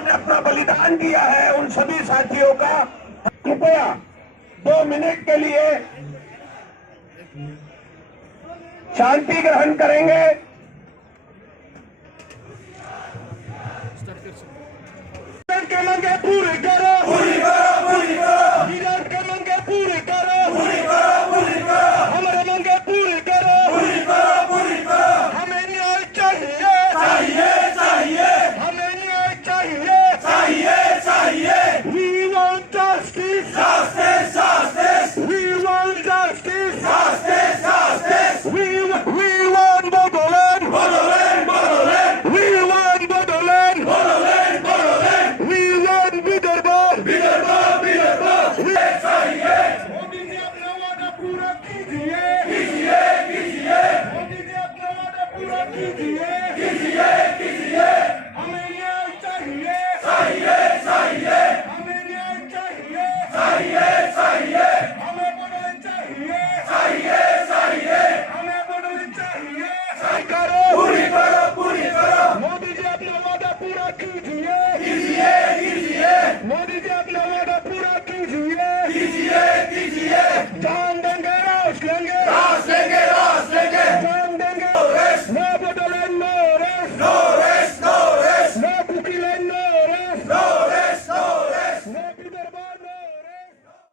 जिन्होंने अपना बलिदान दिया है उन सभी साथियों का कृपया 2 मिनट के लिए शांति ग्रहण करेंगे। के लगे पूरे